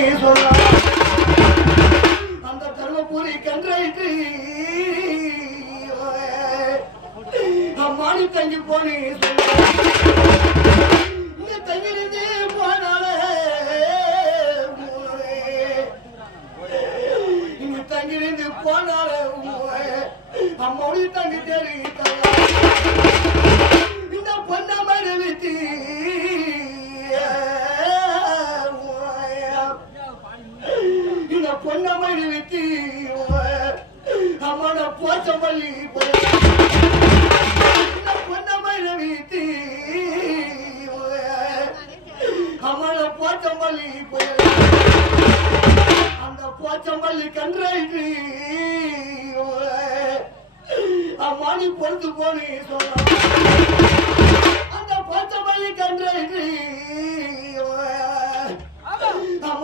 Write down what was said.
போனே சொல்லலாம் அந்த தர்மபுரி கன்றாயிட்டு அம்மானி தங்கி போனே சொல்லலாம் இங்க தங்கிருந்து போனால இங்க தங்கிருந்து போனால அம்மாவுடைய தங்கி தேடி இந்த பொண்ண மறுவித்தி இந்த பொண்ண மறுவித்தி அம்மாட போச்சம்பள்ளி இந்த பொண்ண மறுவித்தி அம்மாட போச்சம்பள்ளி அந்த போச்சம்பள்ளி கன்றாயிட்டு அம்மானி பொறுத்து போனே சொல்லலாம் அந்த போச்சம்பள்ளி கன்றாயிட்டு